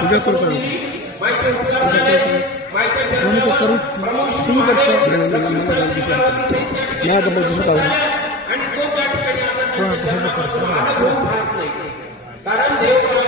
पूजा करू करू करू तुम्ही करशा याबद्दल तुम्ही जाऊ कोणा करशा कारण देव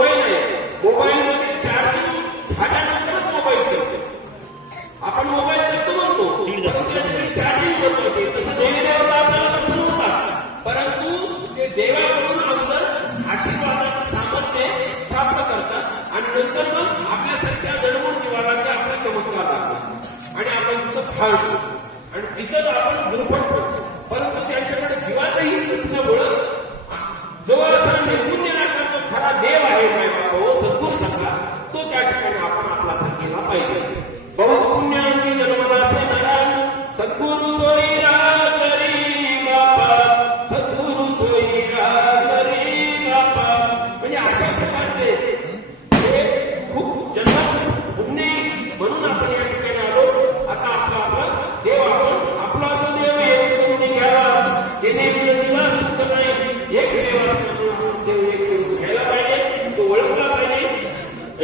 खाळतो आणि तिथं आपण गुरफटतो. परंतु त्यांच्याकडे जीवाचाही प्रश्न ओळख. जवळ असा निर्गुण्य नाटकाचा खरा देव आहे काय बाबा हो, सद्गुर सांगला तो त्या ठिकाणी आपण आपला सांगितला पाहिजे. बहुत पुण्य जन्मला असे नारायण सद्गुरु सोरी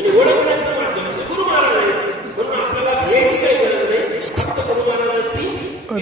म्हणजे ओळखण्याचं माध्यम म्हणजे गुरु महाराज आहे म्हणून आपल्याला भेटच काही गरज नाही गुरु महाराजांची हो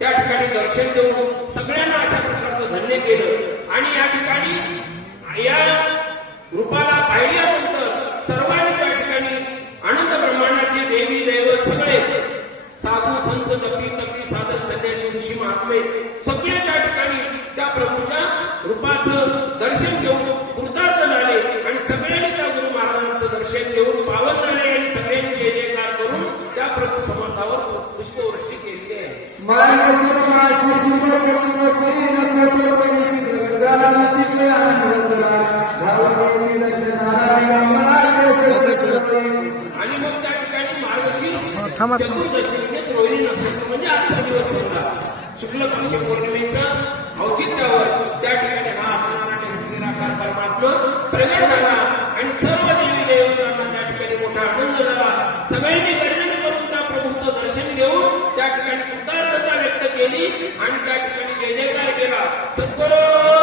त्या ठिकाणी दर्शन देऊन सगळ्यांना अशा प्रकारचं धन्य केलं. आणि या ठिकाणी या रूपाला पाहिल्यानंतर सर्वांनी त्या ठिकाणी अनंत ब्रह्मांडाचे देवी दैवत सगळे साधू संत तपी तपी साधक सध्या ऋषी महात्मे सगळे त्या ठिकाणी आणि मग त्या ठिकाणी मार्गशीर्ष चतुर्दशी म्हणजे रोहिणी नक्षत्र म्हणजे आजचा दिवस होता शुक्ल पक्ष पौर्णिमेचा औचित्यावर त्या ठिकाणी हा असणारा निराकार परमात्मा प्रगट केली आणि त्या ठिकाणी जय जयकार केला? सद्गुरू!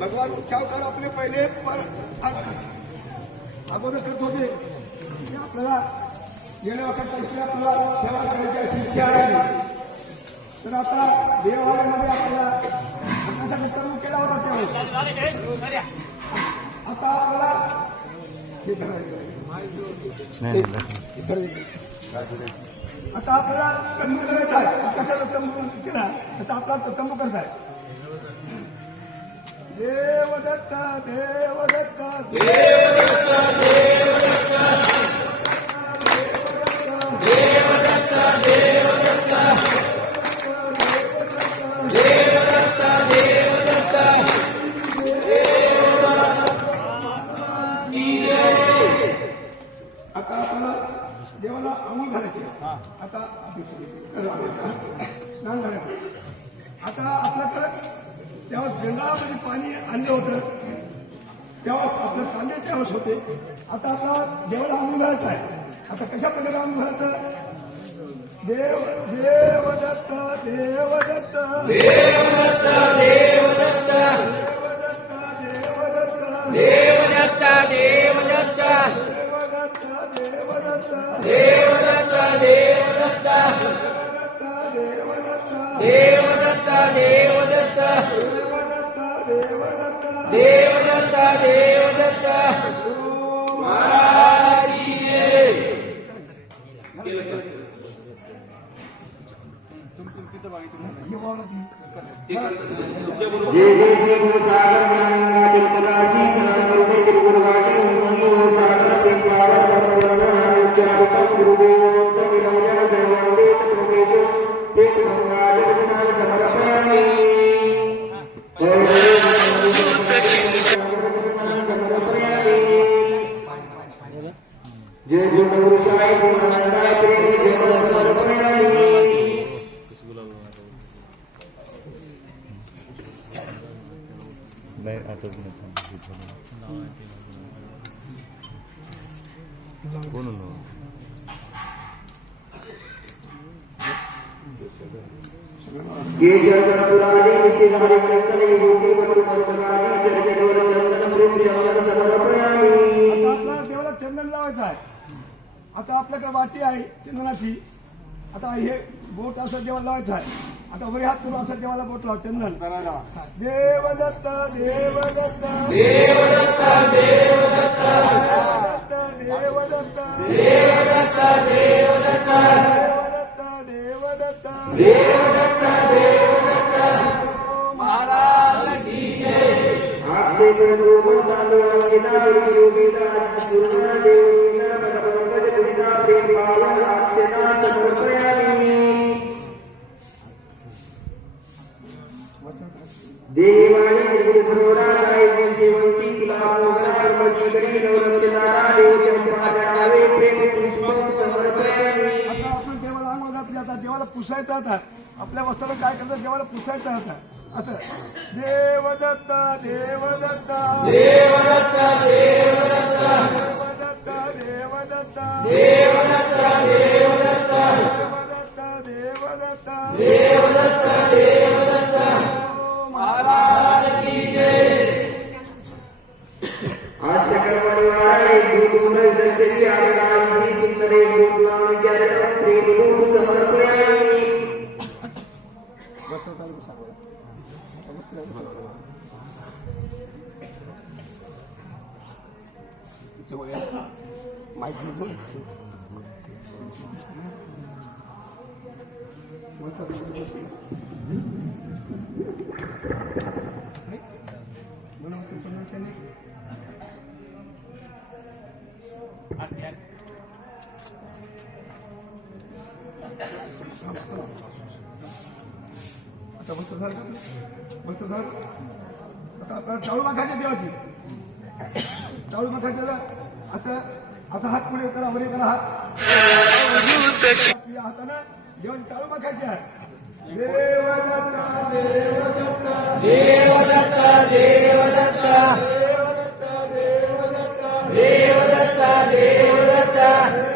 भगवान शावकार आपले पहिले पर अगोदर करत होते. आपल्याला गेल्या वर्षात आपल्याला सेवा करायची अशी इच्छा आहे. तर आता देवालयामध्ये आपल्याला अग्निसाठी कर्म केला होता त्यावेळेस आता आपल्याला हे करायचं. आता आपल्याला तंबू करायचा आहे. कशाला तंबू केला? त्याचा आपला तंबू करताय. దేవదత్త దేవదత్త దేవదత్త దేవదత్త దేవదత్త దేవదత్త దేవదత్త आता आपल्याला देवाला अंगूळ घालायचे आता स्नान घालायचं आता आपल्याकडे तेव्हा गंगामध्ये पाणी आणलं होतं. तेव्हा आपलं कांदे त्यावेळेस होते. आता आपला देवाला घालायचं आहे. आता कशा प्रकारे अंघोळ घालायचं देव देवदत्त. देवदत्त देवदत्त. देवदत्त देवदत्त. देवदत्त देवदत्त. देवदत्त देवदत्त. देवदत्त देवदत्त. देवदत्ता देवदत्ता महाराज जय। जय श्री सागर मनाना तिरुपदासी शरण गुरु गुरु गुरु समर्पयामि आपल्याला देवाला चंदन लावायचं आहे. आता आपल्याकडे वाटी आहे चंदनाची. आता हे बोट असं देवाला लावायचं आहे. आता वरी हात करून असं देवाला बोट लाव चंदन. देवदत्त देवदत्त. देवदत्त देवदत्त. देवदत्त देवदत्त. देवदत्त देवदत्त. देवदत्त देवदत्त महाराज की आपसे योगिता देवाणी त्रिपुर सरोरा गायत्री शेवंती तुला मोगरा नवरक्षतारा देवच्या करायचा देवाला पुसायचा आता. आपल्या वस्त्राला काय करतात देवाला पुसायचा आता. असं. देवदत्त. देवदत्त देवदत्त. देवदत्त देवदत्त. देवदत्त देवदत्त. आता बसत झालं आता आपल्याला चावल माखायचे देवाची. चावल माखायचं असं असा हात पुढे करा वर करा हात. आपल्या हातानं देवाची चालू माखायची आहे देवदत्त. देवदत्त देवदत्त. देवदत्त देवदत्त. देवदत्त देवदत्त.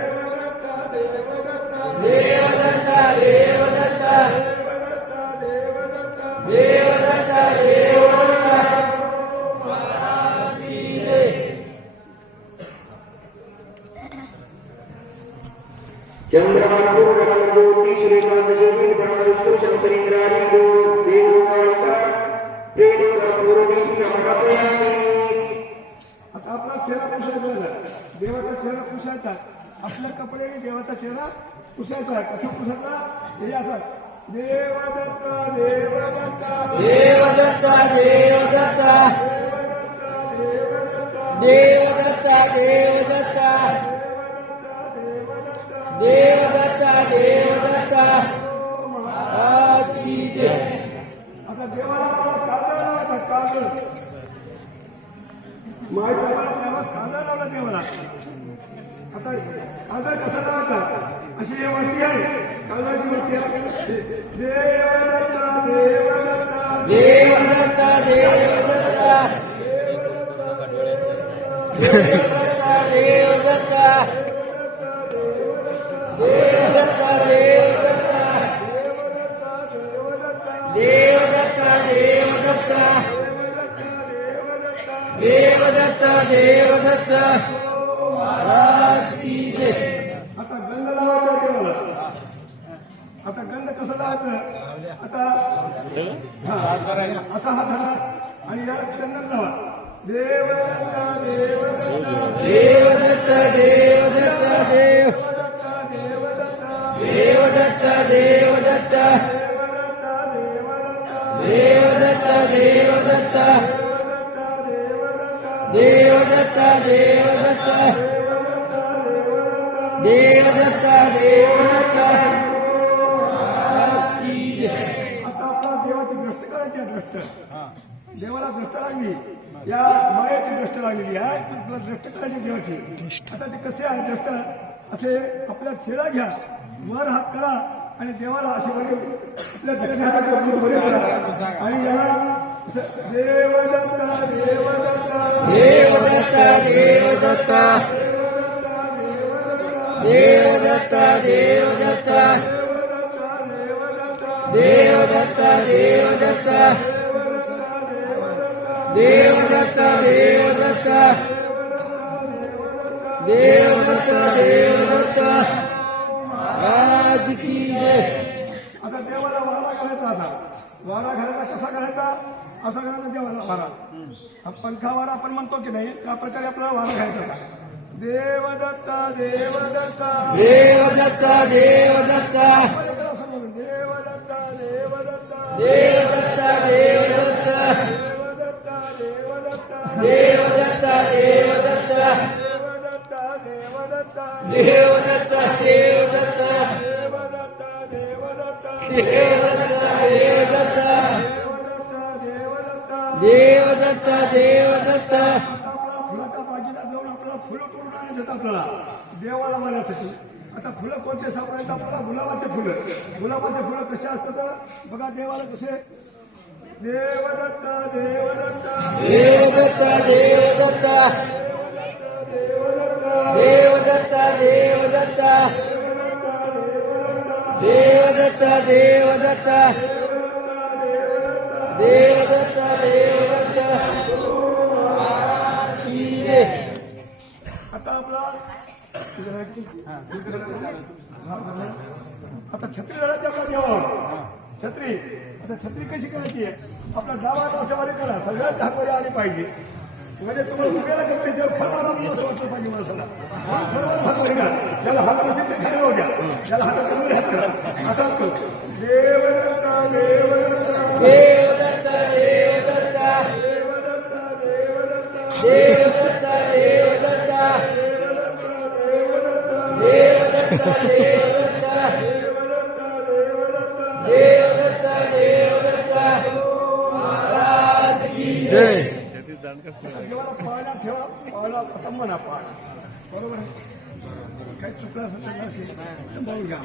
कपड्याने देवाचा चेहरा पुसायचा. कसा पुसायचा? हे असा देवदत्त. देवदत्त देवदत्त. देवदत्त देवदत्त. देवदत्त देवदत्त. देवदत्त आता देवाला काजळ लावायचा काजळ. माहिती देवाला काजळ लावला देवाला. आता काजळ कसा लावायचा अशी हे वाटी आहे काजळाची वाटी आहे देवदत्त देवदत्त देवदत्त देवदत्त देवदत्त देवदत्त देवदत्त देवदत्त देवदत्त देवदत्त देवदत्त देवदत्त गंध कसं लावायचं आता हा, असा हा धरा आणि याला चंदन लावा देवदत्त देवदत्त देवदत्त देवदत्त देव देवदत्त देवदत्त देवदत्त देवदत्त देवदत्त देवदत्त देवदत्त महाराज देवाची दृष्ट. देवाला दृष्ट लागली. या मायाची दृष्ट लागलेली आहे आपल्याला दृष्ट करायची देवाची. आता ते कसे आहे दृष्ट? असे आपल्या छेडा घ्या. वर हात करा आणि देवाला असे बरे आपल्या करा. आणि याला देवदत्त देवदत्त. देवदत्त देवदत्त. देवदत्त देवदत्त. देवदत्त देवदत्त. देवदत्त देवदत्त. देवदत्त देवदत्त. महाराज की आता देवाला वारा घालायचा आता. वारा घालायचा कसा घालायचा? असा घालायचा देवाला वारा. पंखा वारा आपण म्हणतो की नाही त्या प्रकारे आपल्याला वारा घ्यायचा देवदत्त देवदत्त. देवदत्त देवदत्त. देवदत्त देवदत्त. देवदत्त देवदत्त. देवदत्त देवदत्त. देवदत्त देवदत्त. देवदत्त देवदत्त. देवदत्त देवदत्त देवदत्त देवदत्त देवदत्त देवदत्त आपला फुलाचा बागेला जाऊन आपल्याला फुलं तोडून आणण्यात आपल्याला. देवाला मारण्यासाठी आता फुलं कोणते सापडायचं आपल्याला गुलाबाचे फुलं. गुलाबाचे फुलं कसे असतात? बघा देवाला कसे? देवदत्त देवदत्त. देवदत्त देवदत्त. देवदत्त देवदत्त. देवदत्त देवदत्त. देवदत्त देवदत्त. आता आपला आता छत्री धरायची आपला देवावर छत्री. आता छत्री कशी करायची? आहे आपला डावा हात करा. सगळ्यात ढाकवारी आली पाहिजे. म्हणजे तुम्हाला सगळ्याला करते देव खरं असं वाटलं पाहिजे माणसाला. म्हणून सर्वात हातमध्ये करा त्याला हात नसेल ते खाली जाऊ द्या त्याला हातात चांगले हात करा असा असतो देवदत्ता देवदत्त. पाळणा ठेवा पाळणा खतम म्हणा पाळणा बरोबर काही चुकलं असेल तर असेल भाऊ घ्या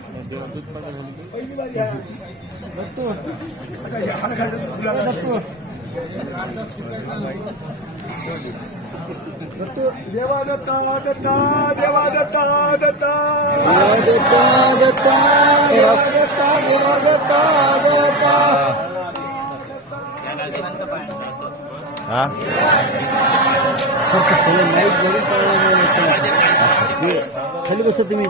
पहिलीला ಮತ್ತು ದೇವಾದತ್ತ ದತ್ತ ದೇವಾದತ್ತ ದತ್ತ ದತ್ತ ದತ್ತ ದೇವಾದತ್ತ ದೇವಾದತ್ತ ದತ್ತ खाली बसत तुम्ही